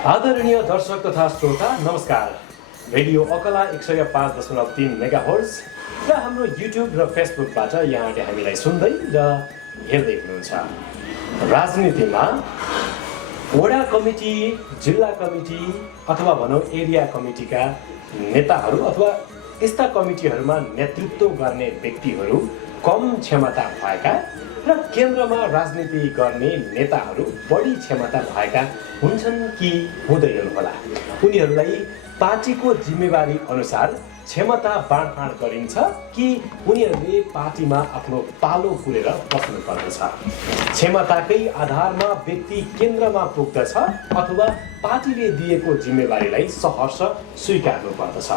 आदरणीय दर्शक तथा श्रोता नमस्कार। रेडियो अकला 105.3 मेगाहर्ज र हाम्रो युट्युब र फेसबुकबाट यहाँले हामीलाई सुन्दै र हेर्दै हुनुहुन्छ। राजनीतिमा वडा कमिटी, जिल्ला कमिटी अथवा भनौँ एरिया कमिटीका नेताहरू अथवा यस्ता कमिटीहरूमा नेतृत्व गर्ने व्यक्तिहरू कम क्षमता भएका र केन्द्रमा राजनीति गर्ने नेताहरू बढी क्षमता भएका हुन्छन् कि हुँदैनन् होला। उनीहरूलाई पार्टीको जिम्मेवारी अनुसार क्षमता बाँडफाँड गरिन्छ कि उनीहरूले पार्टीमा आफ्नो पालो पुरेर बस्नु पर्दछ। क्षमताकै आधारमा व्यक्ति केन्द्रमा पुग्दछ अथवा पार्टीले दिएको जिम्मेवारीलाई सहर्ष स्वीकार्नु पर्दछ।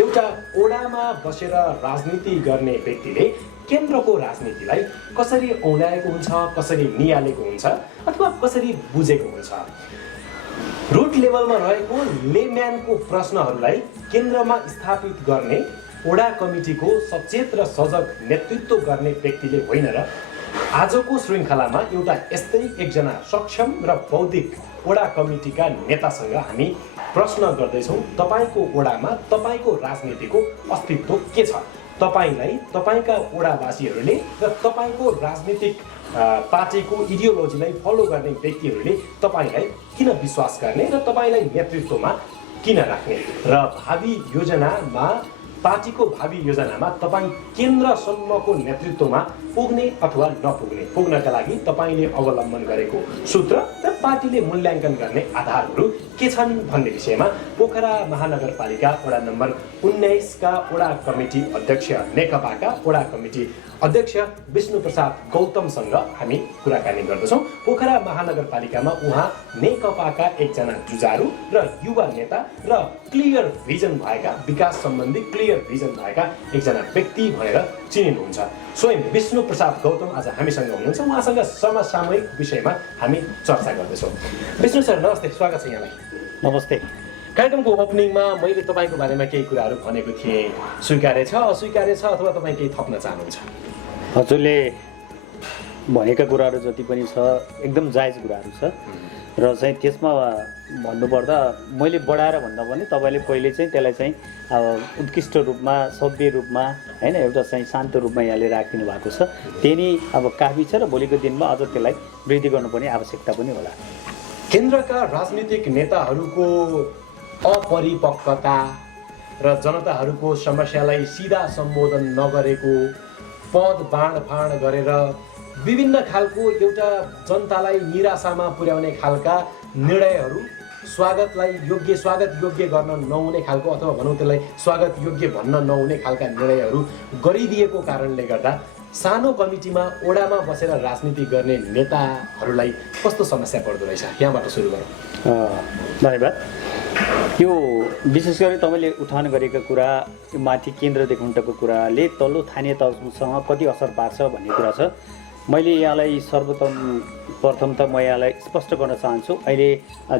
एउटा ओडामा बसेर राजनीति गर्ने व्यक्तिले केन्द्रको राजनीतिलाई कसरी औँल्याएको हुन्छ, कसरी निहालेको हुन्छ अथवा कसरी बुझेको हुन्छ। रुट लेभलमा रहेको लेम्यानको प्रश्नहरूलाई केन्द्रमा स्थापित गर्ने वडा कमिटीको सचेत र सजग नेतृत्व गर्ने व्यक्तिले होइन र आजको श्रृङ्खलामा एउटा यस्तै एकजना सक्षम र बौद्धिक वडा कमिटीका नेतासँग हामी प्रश्न गर्दैछौँ। तपाईँको वडामा तपाईँको राजनीतिको अस्तित्व के छ? तपाईँलाई तपाईँका वडावासीहरूले र तपाईँको राजनीतिक पार्टीको इडियोलोजीलाई फलो गर्ने व्यक्तिहरूले तपाईँलाई किन विश्वास गर्ने र तपाईँलाई नेतृत्वमा किन राख्ने र भावी योजनामा पार्टीको भावी योजनामा तपाईँ केन्द्रसम्मको नेतृत्वमा पुग्ने अथवा नपुग्ने, पुग्नका लागि तपाईँले अवलम्बन गरेको सूत्र र पार्टीले मूल्याङ्कन गर्ने आधारहरू के छन् भन्ने विषयमा पोखरा महानगरपालिका वडा नम्बर 19 का वडा कमिटी अध्यक्ष, नेकपाका वडा कमिटी अध्यक्ष विष्णु प्रसाद गौतमसँग हामी कुराकानी गर्दछौँ। पोखरा महानगरपालिकामा उहाँ नेकपाका एकजना जुझारु र युवा नेता र क्लियर भिजन भएका, विकास सम्बन्धी क्लियर भिजन भएका एकजना व्यक्ति भनेर चिनिनुहुन्छ। स्वयं विष्णु प्रसाद गौतम आज हामीसँग हुनुहुन्छ। उहाँसँग समसामयिक विषयमा हामी चर्चा गर्दैछौँ। विष्णु सर नमस्ते, स्वागत छ यहाँलाई। नमस्ते। कार्यक्रमको ओपनिङमा मैले तपाईँको बारेमा केही कुराहरू भनेको थिएँ, स्वीकार्य छ, अस्वीकार्य छ अथवा तपाईँ केही थप्न चाहनुहुन्छ? हजुरले भनेका कुराहरू जति पनि छ एकदम जायज कुराहरू छ र चाहिँ त्यसमा भन्नुपर्दा मैले बढाएर भन्दा पनि तपाईँले पहिले चाहिँ त्यसलाई चाहिँ अब उत्कृष्ट रूपमा, सभ्य रूपमा होइन, एउटा चाहिँ शान्त रूपमा यहाँले राखिदिनु भएको छ। त्यही नै अब काफी छ र भोलिको दिनमा अझ त्यसलाई वृद्धि गर्नुपर्ने आवश्यकता पनि होला। केन्द्रका राजनीतिक नेताहरूको अपरिपक्वता र जनताहरूको समस्यालाई सिधा सम्बोधन नगरेको, पद बाँडफाँड गरेर विभिन्न खालको एउटा जनतालाई निराशामा पुर्याउने खालका निर्णयहरू, स्वागत योग्य गर्न नहुने खालको अथवा भनौँ त्यसलाई स्वागत योग्य भन्न नहुने खालका निर्णयहरू गरिदिएको कारणले गर्दा सानो कमिटीमा ओडामा बसेर राजनीति गर्ने नेताहरूलाई कस्तो समस्या पर्दो रहेछ? यहाँबाट सुरु गरौँ। धन्यवाद। यो विशेष गरी तपाईँले उठान गरेका कुरा, माथि केन्द्रदेखि उल्टाको कुराले तल्लो स्थानीय तहसँग कति असर पार्छ भन्ने कुरा छ। मैले यहाँलाई सर्वप्रथम त म यहाँलाई स्पष्ट गर्न चाहन्छु, अहिले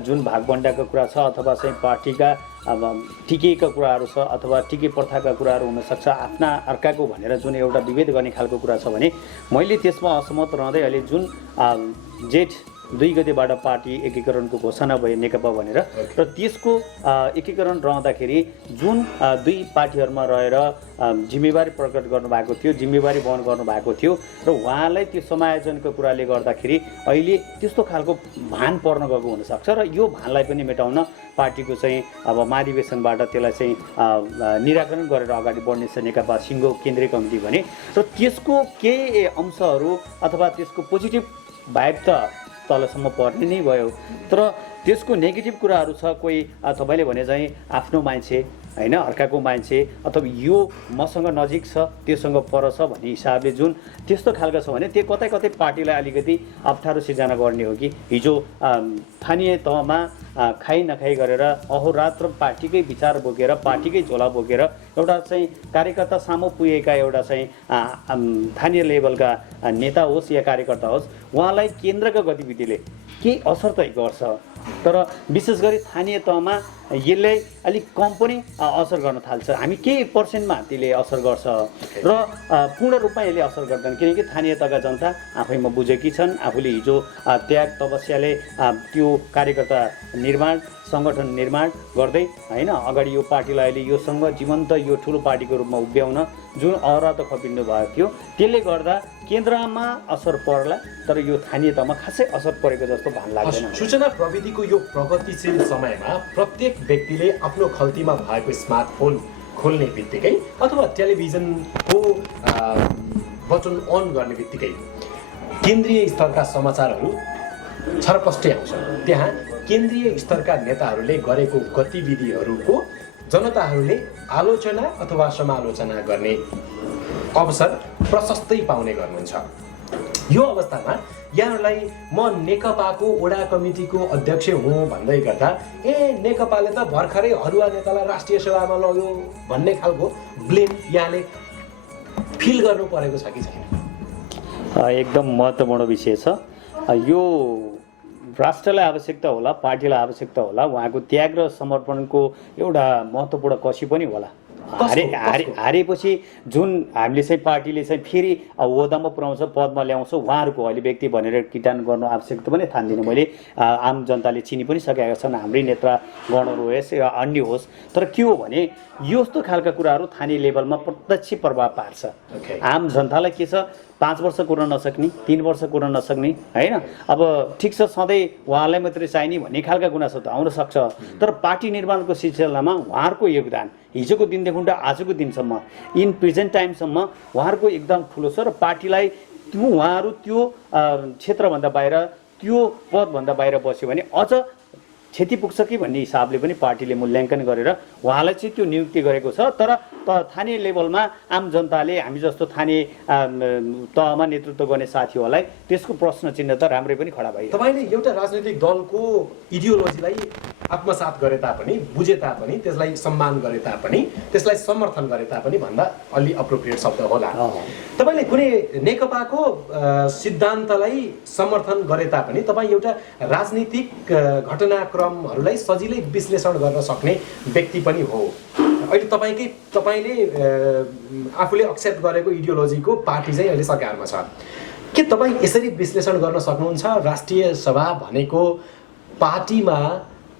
जुन भागबन्डाको कुरा छ अथवा चाहिँ पार्टीका अब टिकेका कुराहरू छ अथवा टिके प्रथाका कुराहरू हुनसक्छ, आफ्ना अर्काको भनेर जुन एउटा विभेद गर्ने खालको कुरा छ भने मैले त्यसमा असहमत रहँदै अहिले जुन जेठ 2 गतेबाट पार्टी एकीकरणको घोषणा भयो नेकपा भनेर र त्यसको एकीकरण रहँदाखेरि जुन दुई पार्टीहरूमा रहेर जिम्मेवारी प्रकट गर्नुभएको थियो, जिम्मेवारी वहन गर्नुभएको थियो र उहाँलाई त्यो समायोजनको कुराले गर्दाखेरि अहिले त्यस्तो खालको भान पर्न गएको हुनसक्छ र यो भानलाई पनि मेटाउन पार्टीको चाहिँ अब महाधिवेशनबाट त्यसलाई चाहिँ निराकरण गरेर अगाडि बढ्नेछ नेकपा सिङ्गो केन्द्रीय कमिटी भने र त्यसको केही अंशहरू अथवा त्यसको पोजिटिभ भाइब त तलसम्म पर्ने नै भयो, तर त्यसको नेगेटिभ कुराहरू छ। कोही तपाईँले भने चाहिँ आफ्नो मान्छे होइन, अर्काको मान्छे अथवा यो मसँग नजिक छ त्योसँग पर छ भन्ने हिसाबले जुन त्यस्तो खालको छ भने त्यो कतै कतै पार्टीलाई अलिकति अप्ठ्यारो सिर्जना गर्ने हो कि हिजो स्थानीय तहमा खाइ नखाइ गरेर अहोरात्र पार्टीकै विचार बोकेर, पार्टीकै झोला बोकेर एउटा चाहिँ कार्यकर्ता सामु पुगेका एउटा चाहिँ स्थानीय लेभलका नेता होस् या कार्यकर्ता होस्, उहाँलाई केन्द्रका गतिविधिले के असर त गर्छ तर विशेष गरी स्थानीय तहमा यसले अलिक कम पनि असर गर्न थाल्छ। हामी केही पर्सेन्टमा त्यसले असर गर्छ र पूर्ण रूपमा यसले असर गर्दैन, किनकि स्थानीय तहका जनता आफैमा बुझेकी छन्। आफूले हिजो त्याग तपस्याले त्यो कार्यकर्ता निर्माण सङ्गठन निर्माण गर्दै होइन अगाडि यो पार्टीलाई अहिले योसँग जीवन्त यो ठुलो पार्टीको रूपमा उभ्याउन जुन अहरत खपिनु भएको थियो, त्यसले गर्दा केन्द्रमा असर पर्ला, तर यो स्थानीय तहमा खासै असर परेको जस्तो भान लाग्दैन। सूचना प्रविधिको यो प्रगतिशील समयमा प्रत्येक व्यक्तिले आफ्नो खल्तीमा भएको स्मार्टफोन खोल्ने बित्तिकै अथवा टेलिभिजनको बटन अन गर्ने बित्तिकै केन्द्रीय स्तरका समाचारहरू छरपष्टै आउँछ। त्यहाँ केन्द्रीय स्तरका नेताहरूले गरेको गतिविधिहरूको जनताहरूले आलोचना अथवा समालोचना गर्ने अवसर प्रशस्तै पाउने गर्नुहुन्छ। यो अवस्थामा यहाँहरूलाई म नेकपाको वडा कमिटीको अध्यक्ष हुँ भन्दै गर्दा नेकपाले त भर्खरै हरुवा नेतालाई राष्ट्रिय सभामा लग्यो भन्ने खालको ब्लेम यहाँले फिल गर्नु परेको छ कि छैन? एकदम महत्त्वपूर्ण विषय छ यो। राष्ट्रलाई आवश्यकता होला, पार्टीलाई आवश्यकता होला, उहाँको त्याग र समर्पणको एउटा महत्त्वपूर्ण कसी पनि होला। हारेपछि जुन हामीले चाहिँ पार्टीले चाहिँ फेरि ओहदामा पुर्याउँछ, पदमा ल्याउँछ, उहाँहरूको अहिले व्यक्ति भनेर किटान गर्नु आवश्यकता पनि ठान्दिनँ मैले। आम जनताले चिनी पनि सकेका छन्, हाम्रै नेतागणहरू होस् या अन्य होस्। तर के हो भने यस्तो खालका कुराहरू स्थानीय लेभलमा प्रत्यक्ष प्रभाव पार्छ। आम जनतालाई के छ, 5 वर्ष कुर्न नसक्ने, 3 वर्ष कुर्न नसक्ने होइन। अब ठिक छ सधैँ उहाँलाई मात्रै चाहिने भन्ने खालका गुनासो त आउन सक्छ, तर पार्टी निर्माणको सिलसिलामा उहाँहरूको योगदान हिजोको दिनदेखि आजको दिनसम्म इन प्रेजेन्ट टाइमसम्म उहाँहरूको एकदम ठुलो छ र पार्टीलाई उहाँहरू त्यो क्षेत्रभन्दा बाहिर त्यो पदभन्दा बाहिर बस्यो भने अझ क्षति पुग्छ कि भन्ने हिसाबले पनि पार्टीले मूल्याङ्कन गरेर उहाँलाई चाहिँ त्यो नियुक्ति गरेको छ। तर स्थानीय लेभलमा आम जनताले हामी जस्तो स्थानीय तहमा नेतृत्व गर्ने साथीहरूलाई त्यसको प्रश्न चिन्ह त राम्रै पनि खडा भयो। तपाईँले एउटा राजनैतिक दलको इडियोलोजीलाई आत्मसात गरे तापनि, बुझे तापनि, त्यसलाई सम्मान गरे तापनि, त्यसलाई समर्थन गरे तापनि भन्दा अलि अप्रोप्रिएट शब्द होला। तपाईँले कुनै नेकपाको सिद्धान्तलाई समर्थन गरे तापनि तपाईँ एउटा राजनीतिक घटनाक्रमहरूलाई सजिलै विश्लेषण गर्न सक्ने व्यक्ति पनि हो। अहिले तपाईँले आफूले एक्सेप्ट गरेको इडियोलोजीको पार्टी चाहिँ अहिले सरकारमा छ। के तपाईँ यसरी विश्लेषण गर्न सक्नुहुन्छ? राष्ट्रिय सभा भनेको पार्टीमा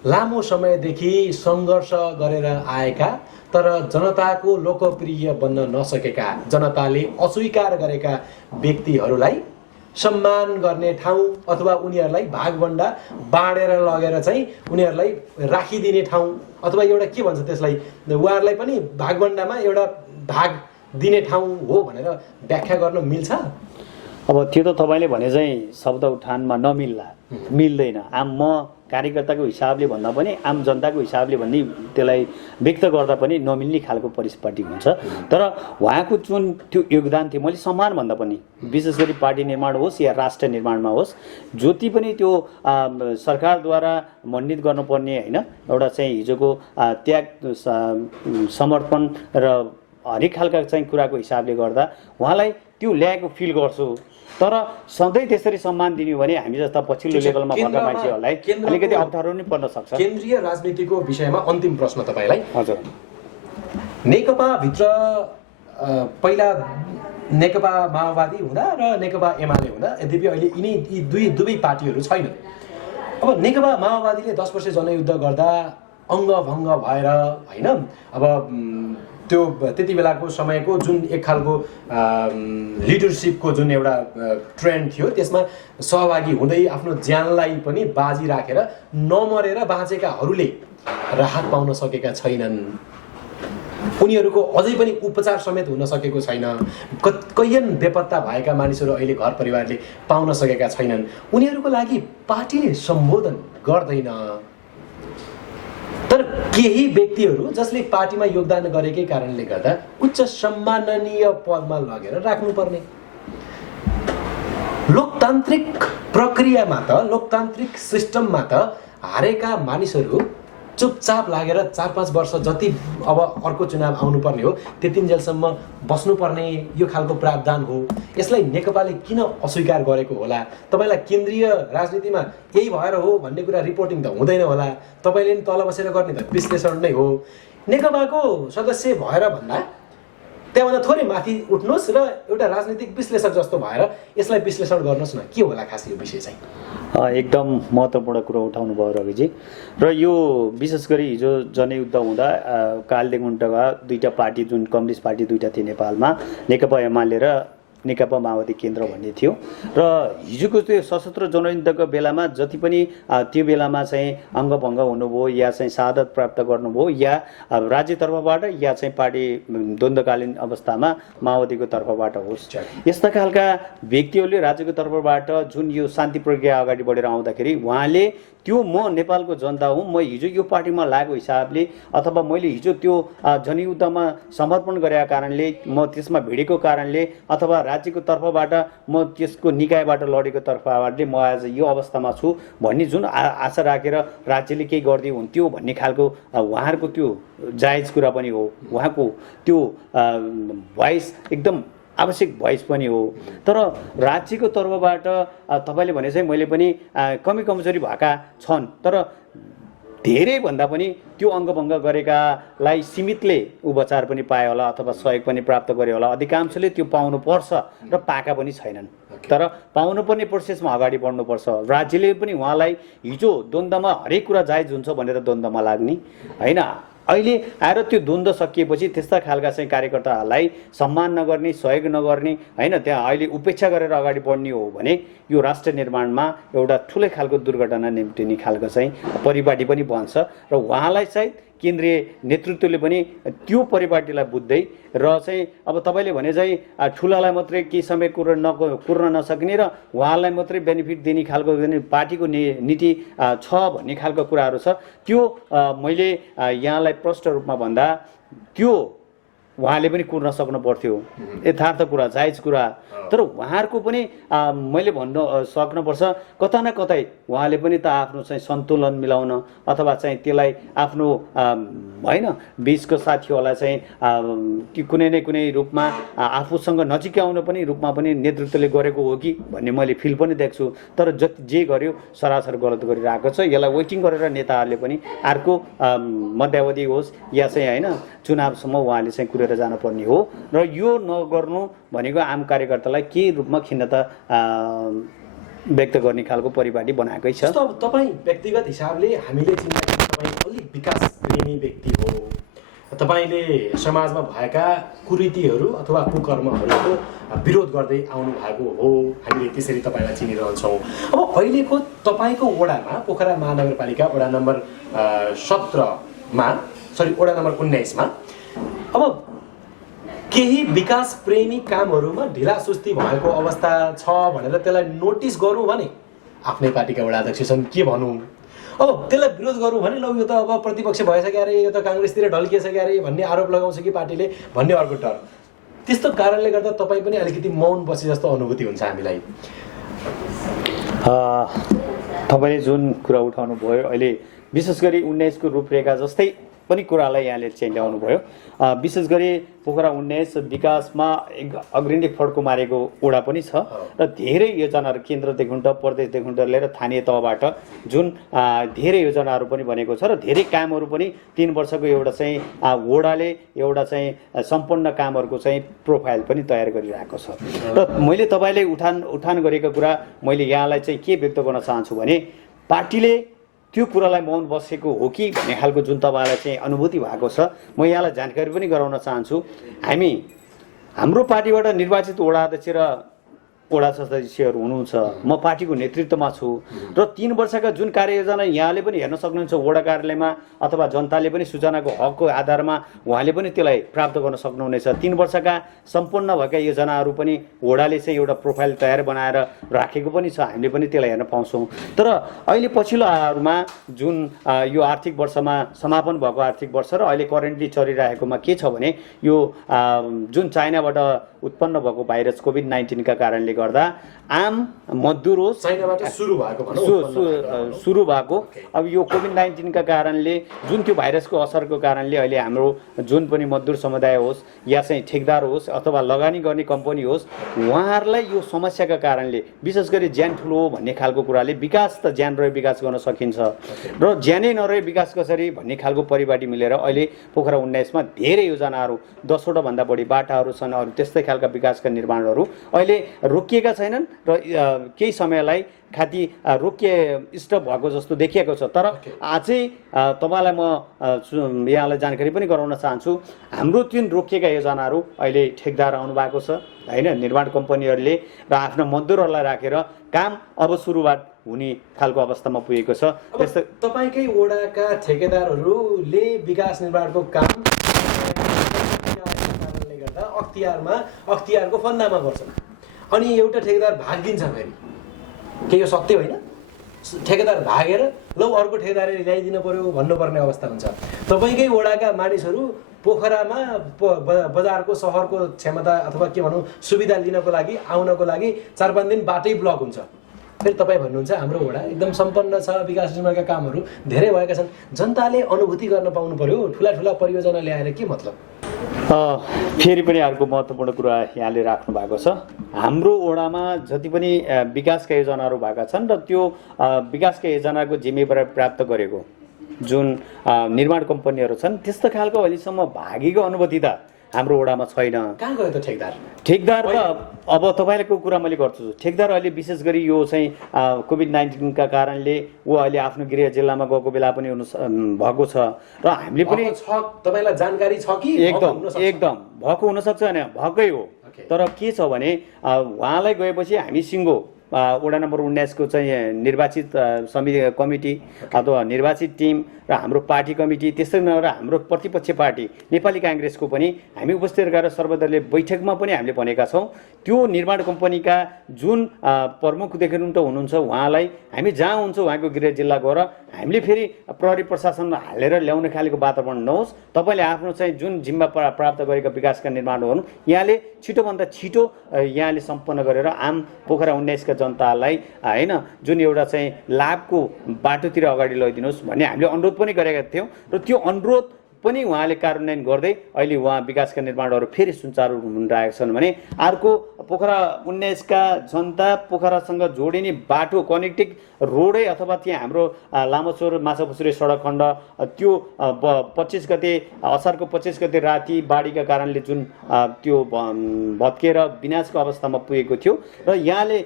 लामो समयदेखि सङ्घर्ष गरेर आएका तर जनताको लोकप्रिय बन्न नसकेका, जनताले अस्वीकार गरेका व्यक्तिहरूलाई सम्मान गर्ने ठाउँ अथवा उनीहरूलाई भागभन्डा बाँडेर लगेर चाहिँ उनीहरूलाई राखिदिने ठाउँ अथवा एउटा के भन्छ त्यसलाई, उहाँहरूलाई पनि भागभन्डामा एउटा भाग दिने ठाउँ हो भनेर व्याख्या गर्न मिल्छ? अब त्यो त तपाईँले भने चाहिँ शब्द उठानमा मिल्दैन। म कार्यकर्ताको हिसाबले भन्दा पनि आम जनताको हिसाबले भन्ने त्यसलाई व्यक्त गर्दा पनि नमिल्ने खालको परिस्थिति हुन्छ। तर उहाँको जुन त्यो योगदान थियो, मैले सम्मान भन्दा पनि विशेष गरी पार्टी निर्माण होस् या राष्ट्र निर्माणमा होस्, जति पनि त्यो सरकारद्वारा मण्डित गर्नुपर्ने होइन एउटा चाहिँ हिजोको त्याग समर्पण र हरेक खालका चाहिँ कुराको हिसाबले गर्दा उहाँलाई त्यो ल्याएको फिल गर्छु। तर सधैँ त्यसरी सम्मान दिनु भने हामी जस्ता पछिल्लो लेभलमा भएका मान्छेहरूलाई अलिकति अप्ठ्यारो पनि पर्न सक्छ। केन्द्रीय राजनीतिको विषयमा अन्तिम प्रश्न तपाईँलाई। हजुर, नेकपाभित्र पहिला नेकपा माओवादी हुँदा र नेकपा एमाले हुँदा, यद्यपि अहिले यी दुवै पार्टीहरू छैनन्। अब नेकपा माओवादीले 10 वर्ष जनयुद्ध गर्दा अङ्गभङ्ग भएर होइन, अब त्यो त्यति बेलाको समयको जुन एक खालको लिडरसिपको जुन एउटा ट्रेन्ड थियो त्यसमा सहभागी हुँदै आफ्नो ज्यानलाई पनि बाजी राखेर नमरेर बाँचेकाहरूले राहत पाउन सकेका छैनन्। उनीहरूको अझै पनि उपचार समेत हुन सकेको छैन। कैयन बेपत्ता भएका मानिसहरू अहिले घर परिवारले पाउन सकेका छैनन्। उनीहरूको लागि पार्टीले सम्बोधन गर्दैन। तर केही व्यक्तिहरू जसले पार्टीमा योगदान गरेकै कारणले गर्दा उच्च सम्माननीय पदमा लगेर राख्नुपर्ने, लोकतान्त्रिक प्रक्रियामा त लोकतान्त्रिक सिस्टममा त हारेका मानिसहरू चुपचाप लागेर 4-5 वर्ष जति अब अर्को चुनाव आउनुपर्ने हो त्यतिन्जेलसम्म बस्नुपर्ने यो खालको प्रावधान हो। यसलाई नेकपाले किन अस्वीकार गरेको होला? तपाईँलाई केन्द्रीय राजनीतिमा यही भएर हो भन्ने कुरा रिपोर्टिङ त हुँदैन होला, तपाईँले नि तल बसेर गर्ने त विश्लेषण नै हो। नेकपाको सदस्य भएर भन्दा त्यहाँभन्दा थोरै माथि उठ्नुहोस् र एउटा राजनीतिक विश्लेषक जस्तो भएर यसलाई विश्लेषण गर्नुहोस् न, के होला खास यो विषय चाहिँ? एकदम महत्त्वपूर्ण कुरो उठाउनु भयो रविजी। र यो विशेष गरी हिजो जनयुद्ध हुँदा कालदेखि उल्टा दुईवटा पार्टी, जुन कम्युनिस्ट पार्टी दुईवटा थिए नेपालमा, नेकपा एमाले र नेकपा माओवादी केन्द्र भन्ने थियो। र हिजोको त्यो सशस्त्र जनयुद्धको बेलामा जति पनि त्यो बेलामा चाहिँ अङ्गभङ्ग हुनुभयो या चाहिँ शहादत प्राप्त गर्नुभयो या राज्य तर्फबाट या चाहिँ पार्टी द्वन्द्वकालीन अवस्थामा माओवादीको तर्फबाट होस्, यस्ता खालका व्यक्तिहरूले राज्यको तर्फबाट जुन यो शान्ति प्रक्रिया अगाडि बढेर आउँदाखेरि उहाँले त्यो म नेपालको जनता हुँ, म हिजो यो पार्टीमा लागेको हिसाबले अथवा मैले हिजो त्यो जनयुद्धमा समर्पण गरेका कारणले, म त्यसमा भिडेको कारणले अथवा राज्यको तर्फबाट म त्यसको निकायबाट लडेको तर्फबाटले म आज यो अवस्थामा छु भन्ने जुन आशा राखेर राज्यले केही गर्दै हुन्थ्यो भन्ने खालको उहाँहरूको त्यो जायज कुरा पनि हो। उहाँको त्यो भोइस एकदम आवश्यक भोइस पनि हो। तर राज्यको तर्फबाट तपाईँले भने चाहिँ मैले पनि कमी कमजोरी भएका छन्, तर धेरैभन्दा पनि त्यो अङ्गभङ्ग गरेकालाई सीमितले उपचार पनि पायो होला अथवा सहयोग पनि प्राप्त गर्यो होला। अधिकांशले त्यो पाउनुपर्छ र पाएका पनि छैनन्, तर पाउनुपर्ने प्रोसेसमा अगाडि बढ्नुपर्छ। राज्यले पनि उहाँलाई हिजो द्वन्द्वमा हरेक कुरा जायज हुन्छ भनेर द्वन्द्वमा लाग्ने होइन, अहिले आएर त्यो द्वन्द्व सकिएपछि त्यस्ता खालका चाहिँ कार्यकर्ताहरूलाई सम्मान नगर्ने, सहयोग नगर्ने होइन, त्यहाँ अहिले उपेक्षा गरेर अगाडि बढ्ने हो भने यो राष्ट्र निर्माणमा एउटा ठुलै खालको दुर्घटना निम्तिने खालको चाहिँ परिपाटी पनि बन्छ। र उहाँलाई चाहिँ केन्द्रीय नेतृत्वले पनि त्यो परिपाटीलाई बुझ्दै र चाहिँ अब तपाईँले भने चाहिँ ठुलालाई मात्रै केही समय कुर्न नसक्ने र उहाँलाई मात्रै बेनिफिट दिने खालको पार्टीको नीति छ भन्ने खालको कुराहरू छ। त्यो मैले यहाँलाई प्रष्ट रूपमा भन्दा त्यो उहाँले पनि कुर्न सक्नु पर्थ्यो, यथार्थ कुरा, जायज कुरा। तर उहाँहरूको पनि मैले भन्न सक्नुपर्छ कता न कतै उहाँले पनि त आफ्नो चाहिँ सन्तुलन मिलाउन अथवा चाहिँ त्यसलाई आफ्नो होइन बिचको साथीहरूलाई चाहिँ कुनै न कुनै रूपमा आफूसँग नजिकै आउन पनि रूपमा पनि नेतृत्वले गरेको हो कि भन्ने मैले फिल पनि देख्छु। तर जति जे गर्यो सरासर गलत गरिरहेको छ। यसलाई वेटिङ गरेर नेताहरूले पनि अर्को मध्यावधि होस् या चाहिँ होइन चुनावसम्म उहाँले चाहिँ कुरेर जानुपर्ने हो। र यो नगर्नु भनेको आम कार्यकर्तालाई के रूपमा खिन्नता व्यक्त गर्ने खालको परिपाटी बनाएकै छ। अब तपाईँ व्यक्तिगत हिसाबले हामीले चिन्दाखेरि तपाईँ अलिक विकास प्रेमी व्यक्ति हो, तपाईँले समाजमा भएका कुरीतिहरू अथवा कुकर्महरूको विरोध गर्दै आउनु भएको हो, हामीले त्यसरी तपाईँलाई चिनिरहन्छौँ। अब अहिलेको तपाईँको वडामा, पोखरा महानगरपालिका वडा नम्बर 17मा वडा नम्बर 19मा अब केही विकास प्रेमी कामहरूमा ढिलासुस्ती भएको अवस्था छ भनेर त्यसलाई नोटिस गरौँ भने आफ्नै पार्टीका वडा अध्यक्ष छन्, के भनौँ। अब त्यसलाई विरोध गरौँ भने ल यो त अब प्रतिपक्ष भइसक्यो अरे, यो त काङ्ग्रेसतिर ढल्किसक्यो अरे भन्ने आरोप लगाउँछ कि पार्टीले भन्ने अर्को डर। त्यस्तो कारणले गर्दा तपाईँ पनि अलिकति मौन बसे जस्तो अनुभूति हुन्छ हामीलाई। तपाईँले जुन कुरा उठाउनु भयो अहिले विशेष गरी 19को रूपरेखा जस्तै पनि कुरालाई यहाँले चाहिँ ल्याउनु भयो। विशेष गरी पोखरा 19 विकासमा एक अग्रणी फड्को मारेको वडा पनि छ र धेरै योजनाहरू केन्द्रदेखि उल्टा प्रदेशदेखि उल्टा लिएर स्थानीय तहबाट जुन धेरै योजनाहरू पनि बनेको छ र धेरै कामहरू पनि 3 वर्षको एउटा चाहिँ वडाले एउटा चाहिँ सम्पूर्ण कामहरूको चाहिँ प्रोफाइल पनि तयार गरिरहेको छ। र मैले तपाईँले उठान गरेको कुरा मैले यहाँलाई चाहिँ के व्यक्त गर्न चाहन्छु भने पार्टीले त्यो कुरालाई मौन बसेको हो कि भन्ने खालको जुन तपाईँलाई चाहिँ अनुभूति भएको छ, म यहाँलाई जानकारी पनि गराउन चाहन्छु। हाम्रो पार्टीबाट निर्वाचित वडा अध्यक्ष र वडा सदस्यहरू हुनुहुन्छ, म पार्टीको नेतृत्वमा छु र 3 वर्षका जुन कार्ययोजना यहाँले पनि हेर्न सक्नुहुन्छ वडा कार्यालयमा अथवा जनताले पनि सूचनाको हकको आधारमा उहाँले पनि त्यसलाई प्राप्त गर्न सक्नुहुनेछ। 3 वर्षका सम्पूर्ण भएका योजनाहरू पनि वडाले चाहिँ एउटा प्रोफाइल तयार बनाएर राखेको पनि छ, हामीले पनि त्यसलाई हेर्न पाउँछौँ। तर अहिले पछिल्लो आधारमा जुन यो आर्थिक वर्षमा समापन भएको आर्थिक वर्ष र अहिले करेन्टली चलिरहेकोमा के छ भने यो जुन चाइनाबाट उत्पन्न भएको भाइरस कोभिड-19 का कारणले गर्दा आम मजदुर होस्, चाइनाबाट सुरु भएको भनौँ सुरु भएको अब यो कोभिड-19 का कारणले जुन त्यो भाइरसको असरको कारणले अहिले हाम्रो जुन पनि मजदुर समुदाय होस् या चाहिँ ठेकदार होस् अथवा लगानी गर्ने कम्पनी होस्, उहाँहरूलाई यो समस्याका कारणले विशेष गरी ज्यान ठुलो हो भन्ने खालको कुराले विकास त ज्यान रहे विकास गर्न सकिन्छ र ज्यानै नरहे विकास कसरी भन्ने खालको परिपाटी मिलेर अहिले पोखरा 19 मा धेरै योजनाहरू 10 वटा भन्दा बढी बाटाहरू छन्, अरू त्यस्तै खालका विकासका निर्माणहरू अहिले रोकिएका छैनन् र केही समयलाई खाती रोकिए स्टप भएको जस्तो देखिएको छ। तर अझै तपाईँलाई म यहाँलाई जानकारी पनि गराउन चाहन्छु, हाम्रो तीन रोकिएका योजनाहरू अहिले ठेकदार आउनु भएको छ हैन, निर्माण कम्पनीहरूले र आफ्ना मजदुरहरूलाई राखेर काम अब सुरुवात हुने खालको अवस्थामा पुगेको छ। त्यस्तै तपाईकै वडाका ठेकेदारहरूले विकास निर्माणको काम कारणले गर्दा अख्तियारको फन्दामा पर्छन् अनि एउटा ठेकेदार भागिदिन्छ फेरि के यो सत्य होइन? ठेकेदार भागेर लौ अर्को ठेकेदारले ल्याइदिनु पर्यो भन्नुपर्ने अवस्था हुन्छ। तपाईँकै वडाका मानिसहरू पोखरामा बजारको सहरको क्षमता अथवा के भनौँ सुविधा लिनको लागि आउनको लागि 4-5 दिन बाटै ब्लक हुन्छ। फेरि तपाईँ भन्नुहुन्छ हाम्रो वडा एकदम सम्पन्न छ, विकास निर्माणका कामहरू धेरै भएका छन्। जनताले अनुभूति गर्न पाउनु पर्यो, ठुला ठुला परियोजना ल्याएर के मतलब? फेरि पनि अर्को महत्त्वपूर्ण कुरा यहाँले राख्नु भएको छ। हाम्रो वडामा जति पनि विकासका योजनाहरू भएका छन् र त्यो विकासका योजनाको जिम्मेवारी प्राप्त गरेको जुन निर्माण कम्पनीहरू छन् त्यस्तो खालको अहिलेसम्म भागीको अनुभूति त हाम्रो वडामा छैन। कहाँ गयो त ठेकदार? ठेकदार त अब तपाईँको कुरा मैले गर्छु। ठेकदार अहिले विशेष गरी यो चाहिँ कोभिड-19 का कारणले ऊ अहिले आफ्नो गृह जिल्लामा गएको बेला पनि भएको छ र हामीले पनि तपाईँलाई जानकारी छ कि? एकदम भएको हुनसक्छ होइन, भएकै हो। तर के छ भने उहाँलाई गएपछि हामी सिङ्गो वडा नम्बर 19 को चाहिँ निर्वाचित समिति कमिटी अथवा निर्वाचित टिम र हाम्रो पार्टी कमिटी त्यस्तै नभएर हाम्रो प्रतिपक्ष पार्टी नेपाली काङ्ग्रेसको पनि हामी उपस्थित गरेर सर्वदलीय बैठकमा पनि हामीले भनेका छौँ त्यो निर्माण कम्पनीका जुन प्रमुखदेखि त हुनुहुन्छ उहाँलाई हामी जहाँ हुन्छ उहाँको गृह जिल्ला गएर हामीले फेरि प्रहरी प्रशासनमा हालेर ल्याउने खालको वातावरण नहोस्। तपाईँले आफ्नो चाहिँ जुन जिम्मा प्राप्त गरेका विकासका निर्माणहरू यहाँले छिटोभन्दा छिटो यहाँले सम्पन्न गरेर आम पोखरा 19 का जनतालाई हैन जुन एउटा चाहिँ लाभको बाटोतिर अगाडि लैदिनुहोस् भन्ने हामीले अनुरोध पनि गरेका थियौँ र त्यो अनुरोध पनि उहाँले कार्यान्वयन गर्दै अहिले उहाँ विकासका निर्माणहरू फेरि सुचारू हुनरहेका छन् भने अर्को पोखरा 19 का जनता पोखरासँग जोडिने बाटो कनेक्टिङ रोडै अथवा त्यहाँ हाम्रो लामोचोर माछापुछुरे सडक खण्ड त्यो 25 गते असारको 25 गते राति बाढीका कारणले जुन त्यो भत्केर विनाशको अवस्थामा पुगेको थियो र यहाँले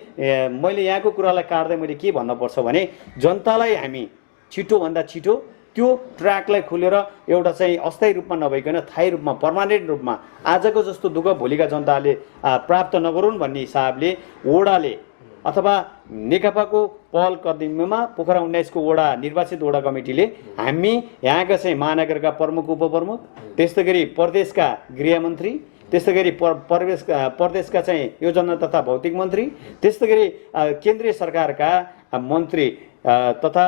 मैले यहाँको कुरालाई काट्दै मैले के भन्नुपर्छ भने जनतालाई हामी छिटोभन्दा छिटो त्यो ट्र्याकलाई खोलेर एउटा चाहिँ अस्थायी रूपमा नभइकन स्थायी रूपमा पर्मानेन्ट रूपमा आजको जस्तो दुःख भोलिका जनताले प्राप्त नगरून् भन्ने हिसाबले वडाले अथवा नेकपाको पहल कदमीमा पोखरा 19 को वडा निर्वाचित वडा कमिटीले हामी यहाँका चाहिँ महानगरका प्रमुख उपप्रमुख त्यस्तै गरी प्रदेशका गृहमन्त्री त्यस्तै गरी प्रदेशका चाहिँ योजना तथा भौतिक मन्त्री त्यस्तै गरी केन्द्रीय सरकारका मन्त्री तथा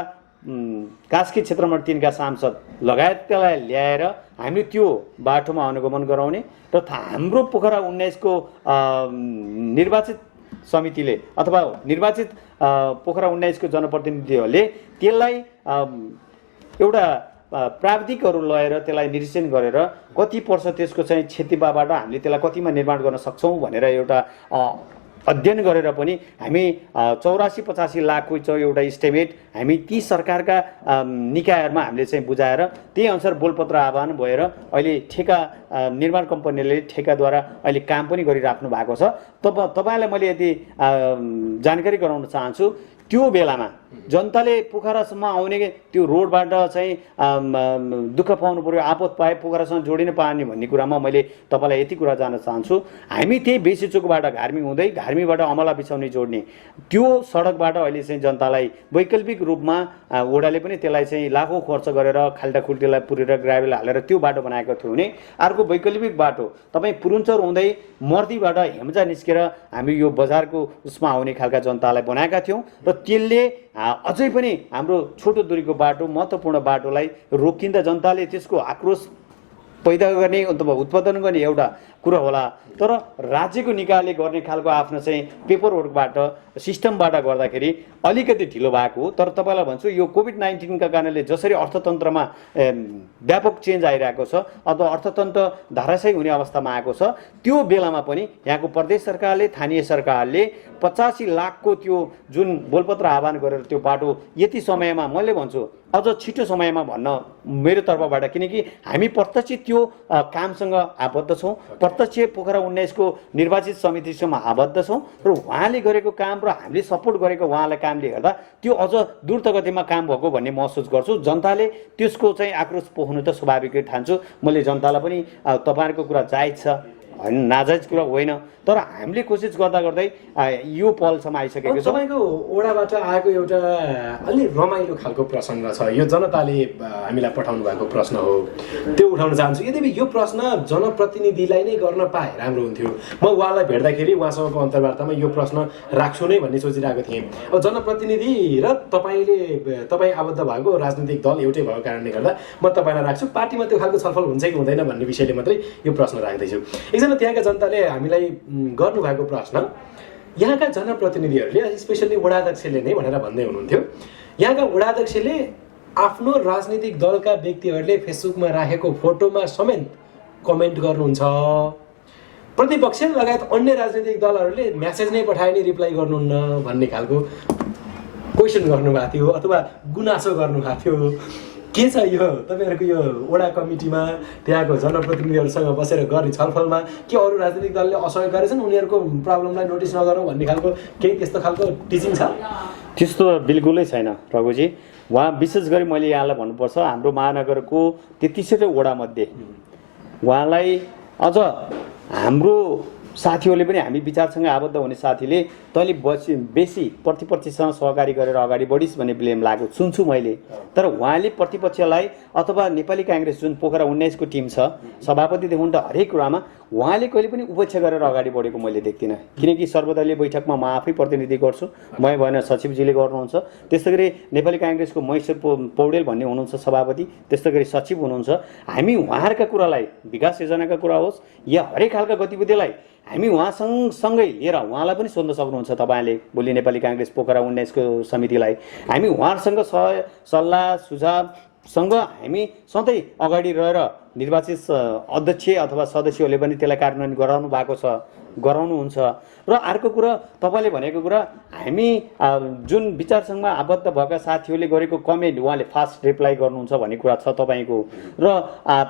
कास्की क्षेत्रमा 3 का सांसद लगायतलाई ल्याएर हामी त्यो बाटोमा अनुगमन गराउने र हाम्रो पोखरा 19 को निर्वाचित समितिले अथवा निर्वाचित पोखरा 19 को जनप्रतिनिधिहरूले त्यसलाई एउटा प्राविधिकहरू लगाएर त्यसलाई निरीक्षण गरेर कति वर्ष त्यसको चाहिँ क्षतिबाट हामीले त्यसलाई कतिमा निर्माण गर्न सक्छौँ भनेर एउटा अध्ययन गरेर पनि हामी 84-85 लाखको एउटा इस्टिमेट हामी ती सरकारका निकायहरूमा हामीले चाहिँ बुझाएर त्यही अनुसार बोलपत्र आह्वान भएर अहिले ठेका निर्माण कम्पनीले ठेकाद्वारा अहिले काम पनि गरिराख्नु भएको छ। तपाईँलाई मैले यदि जानकारी गराउन चाहन्छु त्यो बेलामा जनताले पोखरासम्म आउने त्यो रोडबाट चाहिँ दुःख पाउनु पर्यो आपत पाए पोखरासँग जोडिन पाउने भन्ने कुरामा मैले तपाईँलाई यति कुरा जान्न चाहन्छु। हामी त्यही बेसीचोकबाट घार्मी हुँदै घार्मीबाट अमला बिछाउने जोड्ने त्यो सडकबाट अहिले चाहिँ जनतालाई वैकल्पिक रूपमा वडाले पनि त्यसलाई चाहिँ लाखौँ खर्च गरेर खाल्टा खुल्टीलाई पुरेर ग्राभेल हालेर त्यो बाटो बनाएको थियो भने अर्को वैकल्पिक बाटो तपाईँ पुरुन्चर हुँदै मर्दीबाट हेम्जा निस्केर हामी यो बजारको उसमा आउने खालका जनतालाई बनाएका थियौँ र त्यसले अझै पनि हाम्रो छोटो दूरीको बाटो महत्त्वपूर्ण बाटोलाई रोकिँदा जनताले त्यसको आक्रोश पैदा गर्ने अथवा उत्पादन गर्ने एउटा कुरा होला, तर राज्यको निकायले गर्ने खालको आफ्नो चाहिँ पेपर वर्कबाट सिस्टमबाट गर्दाखेरि अलिकति ढिलो भएको हो। तर तपाईँलाई भन्छु यो कोभिड-19 का कारणले जसरी अर्थतन्त्रमा व्यापक चेन्ज आइरहेको छ अथवा अर्थतन्त्र धाराशायी हुने अवस्थामा आएको छ, त्यो बेलामा पनि यहाँको प्रदेश सरकारले स्थानीय सरकारले 85 लाखको त्यो जुन बोलपत्र आह्वान गरेर त्यो बाटो यति समयमा, मैले भन्छु अझ छिटो समयमा भन्न मेरो तर्फबाट, किनकि हामी प्रत्यक्ष त्यो कामसँग आबद्ध छौँ, प्रत्यक्ष पोखरा 19 को निर्वाचित समितिसँग आबद्ध छौँ र उहाँले गरेको काम र हामीले सपोर्ट गरेको उहाँलाई कामले हेर्दा त्यो अझ द्रुत गतिमा काम भएको भन्ने महसुस गर्छु। जनताले त्यसको चाहिँ आक्रोश पोख्नु त स्वाभाविकै ठान्छु। मैले जनतालाई पनि तपाईँहरूको कुरा जायज छ, होइन नाजायज कुरा होइन, तर हामीले कोसिस गर्दा गर्दै यो पलसम्म आइसकेको छ। तपाईँको ओडाबाट आएको एउटा अलि रमाइलो खालको प्रसङ्ग छ, यो जनताले हामीलाई पठाउनु भएको प्रश्न हो, त्यो उठाउन चाहन्छु। यद्यपि यो प्रश्न जनप्रतिनिधिलाई नै गर्न पाए राम्रो हुन्थ्यो। म उहाँलाई भेट्दाखेरि उहाँसँगको अन्तर्वार्तामा यो प्रश्न राख्छु नै भन्ने सोचिरहेको थिएँ। अब जनप्रतिनिधि र तपाईँ आबद्ध भएको राजनीतिक दल एउटै भएको कारणले गर्दा म तपाईँलाई राख्छु, पार्टीमा त्यो खालको छलफल हुन्छ कि हुँदैन भन्ने विषयले मात्रै यो प्रश्न राख्दैछु। एकजना त्यहाँका जनताले हामीलाई गर्नुभएको प्रश्न, यहाँका जनप्रतिनिधिहरूले स्पेसल्ली वडाध्यक्षले नै भनेर भन्दै हुनुहुन्थ्यो, यहाँका वडाध्यक्षले आफ्नो राजनीतिक दलका व्यक्तिहरूले फेसबुकमा राखेको फोटोमा समेत कमेन्ट गर्नुहुन्छ, प्रतिपक्ष लगायत अन्य राजनीतिक दलहरूले म्यासेज नै पठाए नि रिप्लाई गर्नुहुन्न भन्ने खालको क्वेसन गर्नुभएको थियो अथवा गुनासो गर्नुभएको थियो। के छ यो तपाईँहरूको यो वडा कमिटीमा त्यहाँको जनप्रतिनिधिहरूसँग बसेर गर्ने छलफलमा के अरू राजनीतिक दलले असहयोग गरेछन्, उनीहरूको प्रब्लमलाई नोटिस नगरौँ भन्ने खालको केही त्यस्तो खालको टिचिङ छ? त्यस्तो बिल्कुलै छैन रघुजी। उहाँ विशेष गरी मैले यहाँलाई भन्नुपर्छ, हाम्रो महानगरको 33 वडामध्ये उहाँलाई अझ हाम्रो साथीहरूले पनि, हामी विचारसँग आबद्ध हुने साथीले तैँले बेसी प्रतिपक्षसँग सहकारी गरेर अगाडि बढिस् भन्ने ब्लेम लागेको सुन्छु मैले। तर उहाँले प्रतिपक्षलाई अथवा नेपाली काङ्ग्रेस जुन पोखरा 19 को टिम छ, सभापतिदेखि त हरेक कुरामा उहाँले कहिले पनि उपेक्षा गरेर अगाडि बढेको मैले देख्दिनँ। किनकि सर्वदलीय बैठकमा म आफै प्रतिनिधि गर्छु, म भएन सचिवजीले गर्नुहुन्छ, त्यस्तै गरी नेपाली काङ्ग्रेसको महेश्वर पौडेल भन्ने हुनुहुन्छ सभापति, त्यस्तै गरी सचिव हुनुहुन्छ। हामी उहाँहरूका कुरालाई, विकास योजनाका कुरा होस् या हरेक खालका गतिविधिलाई हामी उहाँसँगै लिएर उहाँलाई पनि सोध्न सक्नुहुन्छ तपाईँले। भोलि नेपाली काङ्ग्रेस पोखरा 19 को समितिलाई हामी उहाँहरूसँग सल्लाह सुझावसँग हामी सधैँ अगाडि रहेर निर्वाचित अध्यक्ष अथवा सदस्यहरूले पनि त्यसलाई कार्यान्वयन गराउनु भएको छ, गराउनुहुन्छ। र अर्को कुरा तपाईँले भनेको कुरा, हामी जुन विचारसँगमा आबद्ध भएका साथीहरूले गरेको कमेन्ट उहाँले फास्ट रिप्लाई गर्नुहुन्छ भन्ने कुरा छ तपाईँको, र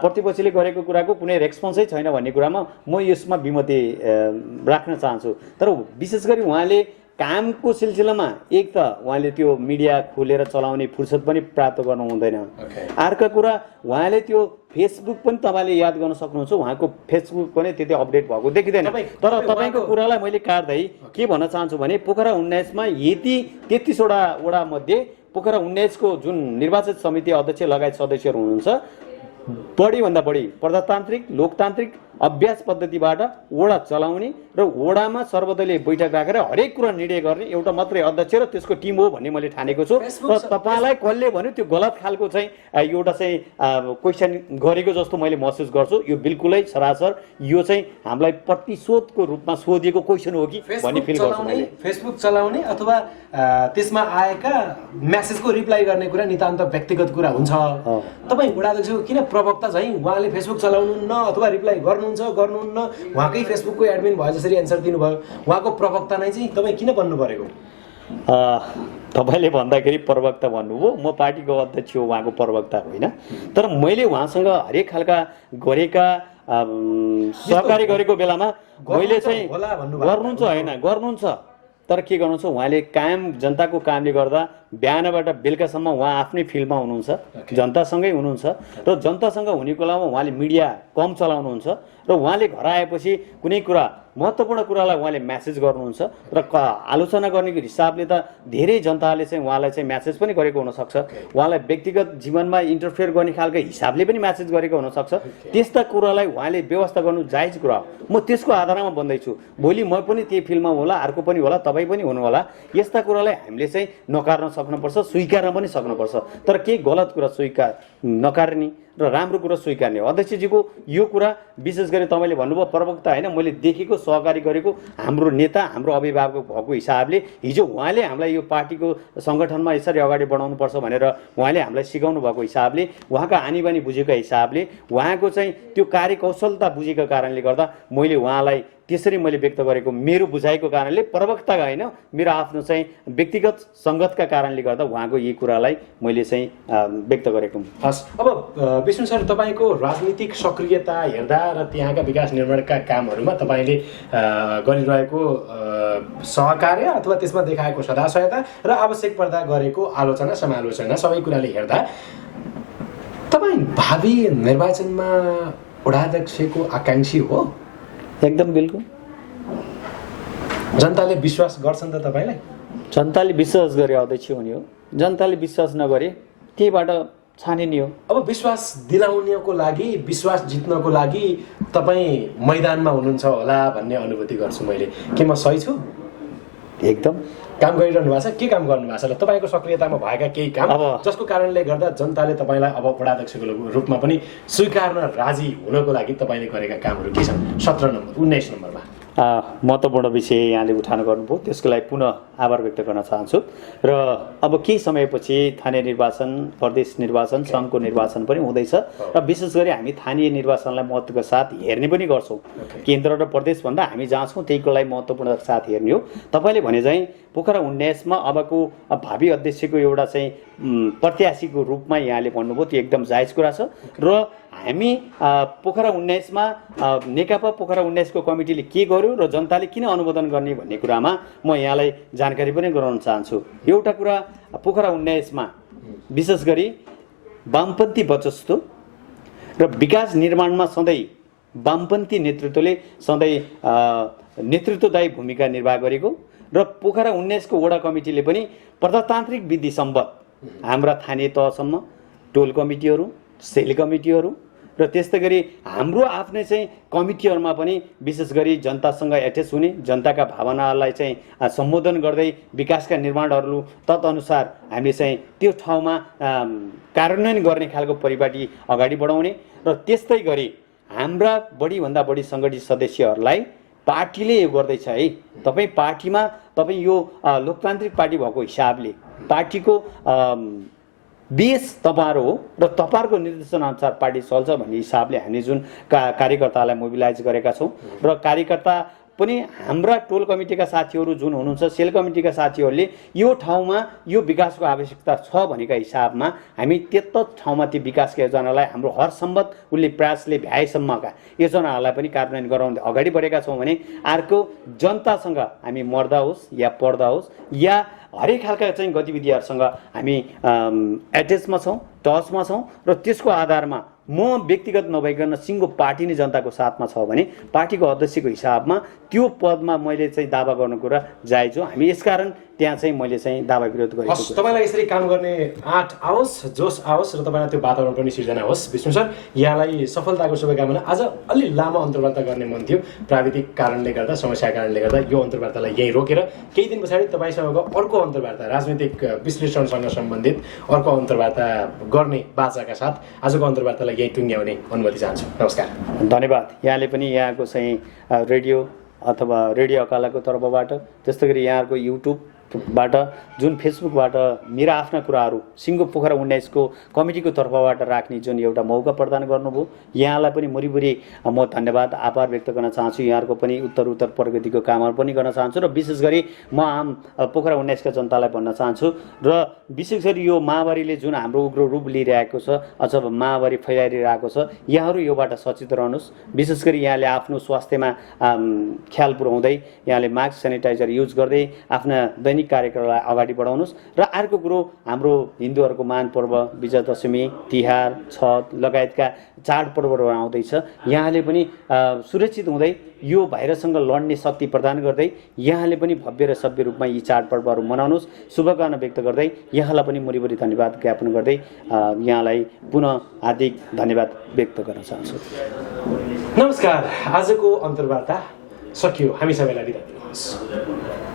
प्रतिपक्षले गरेको कुराको कुनै रेस्पोन्सै छैन भन्ने कुरामा म यसमा विमति राख्न चाहन्छु। तर विशेष गरी उहाँले कामको सिलसिलामा एक त उहाँले त्यो मिडिया खोलेर चलाउने फुर्सद पनि प्राप्त गर्नु हुँदैन। अर्को कुरा उहाँले त्यो फेसबुक पनि तपाईँले याद गर्न सक्नुहुन्छ, उहाँको फेसबुक पनि त्यति अपडेट भएको देखिँदैन। तर तपाईँको कुरालाई मैले काट्दै के भन्न चाहन्छु भने पोखरा 19 मा यति 33 वडा मध्ये पोखरा 19 को जुन निर्वाचित समिति अध्यक्ष लगायत सदस्यहरू हुनुहुन्छ, बढीभन्दा बढी प्रजातान्त्रिक लोकतान्त्रिक अभ्यास पद्धतिबाट वडा चलाउने र वडामा सर्वदलीय बैठक राखेर हरेक कुरा निर्णय गर्ने एउटा मात्रै अध्यक्ष र त्यसको टिम हो भन्ने मैले ठानेको छु। र तपाईँलाई कसले भन्यो त्यो गलत खालको चाहिँ एउटा चाहिँ क्वेसन गरेको जस्तो मैले महसुस गर्छु। यो बिल्कुलै सरासर यो चाहिँ हामीलाई प्रतिशोधको रूपमा सोधिएको क्वेसन हो कि भन्ने फिल गर्छु मैले। फेसबुक चलाउने अथवा त्यसमा आएका म्यासेजको रिप्लाई गर्ने कुरा नितान्त व्यक्तिगत कुरा हुन्छ। तपाईँ वडाध्यक्षको किन प्रवक्ता चाहिँ उहाँले फेसबुक चलाउनुहुन्न अथवा रिप्लाई गर्नुहुन्न, उहाँकै फेसबुकको एडमिन भए जसरी एन्सर दिनुभयो, उहाँको प्रवक्ता नै चाहिँ तपाईँ किन बन्नु परेको? तपाईँले भन्दाखेरि प्रवक्ता भन्नुभयो, म पार्टीको अध्यक्ष हो, उहाँको प्रवक्ता होइन। तर मैले उहाँसँग हरेक खालका गरेका सहकारी गरेको बेलामा मैले चाहिँ गर्नुहुन्छ होइन गर्नुहुन्छ, तर के गर्नुहुन्छ उहाँले काम जनताको कामले गर्दा बिहानबाट बेलुकासम्म उहाँ आफ्नै फिल्डमा हुनुहुन्छ, जनतासँगै हुनुहुन्छ र जनतासँग हुने बेलामा उहाँले मिडिया कम चलाउनुहुन्छ र उहाँले घर आएपछि कुनै कुरा महत्त्वपूर्ण कुरालाई उहाँले म्यासेज गर्नुहुन्छ र आलोचना गर्ने हिसाबले त धेरै जनताले चाहिँ उहाँलाई चाहिँ म्यासेज पनि गरेको हुनसक्छ, उहाँलाई व्यक्तिगत जीवनमा इन्टरफेयर गर्ने खालको हिसाबले पनि म्यासेज गरेको हुनसक्छ। त्यस्ता कुरालाई उहाँले व्यवस्था गर्नु जायज कुरा हो, म त्यसको आधारमा भन्दैछु। भोलि म पनि त्यही फिल्डमा होला, अर्को पनि होला, तपाईँ पनि हुनु होला, यस्ता कुरालाई हामीले चाहिँ नकार्न सक्नुपर्छ, स्वीकार्न पनि सक्नुपर्छ। तर केही गलत कुरा स्वीकार नकार्ने र राम्रो कुरा स्वीकार्ने हो। अध्यक्षजीको यो कुरा विशेष गरी तपाईँले भन्नुभयो प्रवक्ता होइन, मैले देखेको सहकारी गरेको हाम्रो नेता, हाम्रो अभिभावक भएको हिसाबले हिजो उहाँले हामीलाई यो पार्टीको सङ्गठनमा यसरी अगाडि बढाउनुपर्छ भनेर उहाँले हामीलाई सिकाउनु भएको हिसाबले, उहाँका आनीबानी बुझेको हिसाबले, उहाँको चाहिँ त्यो कार्यकौशलता बुझेको कारणले गर्दा मैले उहाँलाई त्यसरी मैले व्यक्त गरेको, मेरो बुझाइको कारणले, प्रवक्ता होइन, मेरो आफ्नो चाहिँ व्यक्तिगत सङ्गतका कारणले गर्दा उहाँको यही कुरालाई मैले चाहिँ व्यक्त गरेको। हस्, अब विष्णु सर, तपाईँको राजनीतिक सक्रियता हेर्दा र त्यहाँका विकास निर्माणका कामहरूमा तपाईँले गरिरहेको सहकार्य अथवा त्यसमा देखाएको सदाशयता र आवश्यक पर्दा गरेको आलोचना समालोचना सबै कुराले हेर्दा तपाईँ भावी निर्वाचनमा वडाध्यक्षको आकाङ्क्षी हो? एकदम बिल्कुल। जनताले विश्वास गर्छन् त तपाईँलाई? जनताले विश्वास गरे अध्यक्ष हुने हो, जनताले विश्वास नगरे त्यहीबाट छानिने हो। अब विश्वास दिलाउनको लागि, विश्वास जित्नको लागि तपाईँ मैदानमा हुनुहुन्छ होला भन्ने अनुभूति गर्छु मैले। के म सही छु? एकदम काम गरिरहनु भएको छ। के काम गर्नु भएको छ? तपाईँको सक्रियतामा भएका केही काम जसको कारणले गर्दा जनताले तपाईँलाई अब वडाध्यक्षको रूपमा पनि स्वीकार्न राजी हुनको लागि तपाईँले गरेका कामहरू के छन्? 17 नम्बर 19 नम्बरमा महत्त्वपूर्ण विषय यहाँले उठान गर्नुभयो, त्यसको लागि पुनः आभार व्यक्त गर्न चाहन्छु। र अब केही समयपछि स्थानीय निर्वाचन, प्रदेश निर्वाचन, सङ्घको निर्वाचन पनि हुँदैछ र विशेष गरी हामी स्थानीय निर्वाचनलाई महत्त्वको साथ हेर्ने पनि गर्छौँ। केन्द्र र प्रदेशभन्दा हामी जहाँ छौँ त्यहीको लागि महत्त्वपूर्ण साथ हेर्ने हो। तपाईँले भने चाहिँ पोखरा 19मा अबको भावी अध्यक्षको एउटा चाहिँ प्रत्याशीको रूपमा यहाँले भन्नुभयो, त्यो एकदम जायज कुरा छ। र हामी पोखरा 19मा नेकपा पोखरा 19को कमिटीले के गर्यो र जनताले किन अनुमोदन गर्ने भन्ने कुरामा म यहाँलाई जानकारी पनि गराउन चाहन्छु। एउटा कुरा, पोखरा 19मा विशेष गरी वामपन्थी वर्चस्व र विकास निर्माणमा सधैँ वामपन्थी नेतृत्वले सधैँ नेतृत्वदायी भूमिका निर्वाह गरेको र पोखरा 19को वडा कमिटीले पनि प्रजातान्त्रिक विधि सम्बद्ध हाम्रा स्थानीय तहसम्म टोल कमिटीहरू, सेल कमिटीहरू र त्यस्तै गरी हाम्रो आफ्नै चाहिँ कमिटीहरूमा पनि विशेष गरी जनतासँग एट्याच हुने, जनताका भावनालाई चाहिँ सम्बोधन गर्दै विकासका निर्माणहरू तदनुसार हामीले चाहिँ त्यो ठाउँमा कार्यान्वयन गर्ने खालको परिपाटी अगाडि बढाउने र त्यस्तै गरी हाम्रा बढीभन्दा बढी सङ्गठित सदस्यहरूलाई पार्टीले यो गर्दैछ है, तपाईँ पार्टीमा तपाईँ यो लोकतान्त्रिक पार्टी भएको हिसाबले पार्टीको बेस तपाईँहरू हो र तपाईँहरूको निर्देशनअनुसार पार्टी चल्छ भन्ने हिसाबले हामी जुन कार्यकर्तालाई मोबिलाइज गरेका छौँ र कार्यकर्ता पनि हाम्रा टोल कमिटीका साथीहरू जुन हुनुहुन्छ, सेल कमिटीका साथीहरूले यो ठाउँमा यो विकासको आवश्यकता छ भनेका हिसाबमा हामी त्यत्त ठाउँमा त्यो विकासका योजनालाई हाम्रो हर सम्भव उसले प्रयासले भ्याएसम्मका योजनाहरूलाई पनि कार्यान्वयन गराउँदै अगाडि बढेका छौँ भने अर्को जनतासँग हामी मर्दा होस् या पर्दा होस् या हरेक खालका चाहिँ गतिविधिहरूसँग हामी एट्याचमा छौँ, टचमा छौँ र त्यसको आधारमा म व्यक्तिगत नभइकन सिङ्गो पार्टी नै जनताको साथमा छ भने पार्टीको अध्यक्षको हिसाबमा त्यो पदमा मैले चाहिँ दावा गर्नु कुरा जायज हो। हामी यसकारण त्यहाँ चाहिँ मैले चाहिँ दावा विरोध गरेको छु। तपाईँलाई यसरी काम गर्ने आँट आओस्, जोस आओस् र तपाईँलाई त्यो वातावरण पनि सिर्जना होस्। विष्णु सर, यहाँलाई सफलताको शुभकामना। आज अलि लामो अन्तर्वार्ता गर्ने मन थियो, प्राविधिक कारणले गर्दा, समस्या कारणले गर्दा यो अन्तर्वार्तालाई यहीँ रोकेर केही दिन पछाडि तपाईँसँगको अर्को अन्तर्वार्ता, राजनीतिक विश्लेषणसँग सम्बन्धित अर्को अन्तर्वार्ता गर्ने बाचाका साथ आजको अन्तर्वार्तालाई यहीँ टुङ्ग्याउने अनुमति चाहन्छु। नमस्कार। धन्यवाद। यहाँले पनि यहाँको चाहिँ रेडियो अथवा रेडियो अकालाको तर्फबाट, त्यस्तै गरी यहाँहरूको युट्युबबाट, जुन फेसबुकबाट मेरा आफ्ना कुराहरू सिङ्गो पोखरा 19को कमिटीको तर्फबाट राख्ने जुन एउटा मौका प्रदान गर्नुभयो, यहाँलाई पनि मुरीमुरी म धन्यवाद आभार व्यक्त गर्न चाहन्छु। यहाँहरूको पनि उत्तर प्रगतिको कामहरू पनि गर्न चाहन्छु र विशेष गरी म आम पोखरा 19का जनतालाई भन्न चाहन्छु र विशेष गरी यो महामारीले जुन हाम्रो उग्रो रूप लिइरहेको छ अथवा महामारी फैलाइरहेको छ, यहाँहरू योबाट सचेत रहनुहोस्। विशेष गरी यहाँले आफ्नो स्वास्थ्यमा ख्याल पुर्याउँदै यहाँले मास्क, सेनिटाइजर युज गर्दै आफ्ना दैनिक कार्यक्रमलाई अगाडि बढाउनुहोस्। र अर्को कुरो, हाम्रो हिन्दूहरूको महान पर्व विजयादशमी, तिहार, छठ लगायतका चाडपर्वहरू आउँदैछ। यहाँले पनि सुरक्षित हुँदै यो भाइरससँग लड्ने शक्ति प्रदान गर्दै यहाँले पनि भव्य र सभ्य रूपमा यी चाडपर्वहरू मनाउनुहोस्। शुभकामना व्यक्त गर्दै यहाँलाई पनि मुरीमुरी धन्यवाद ज्ञापन गर्दै यहाँलाई पुनः हार्दिक धन्यवाद व्यक्त गर्न चाहन्छु। नमस्कार। आजको अन्तर्वार्ता सकियो। हामी सबैलाई बिदा दिनुहोस्।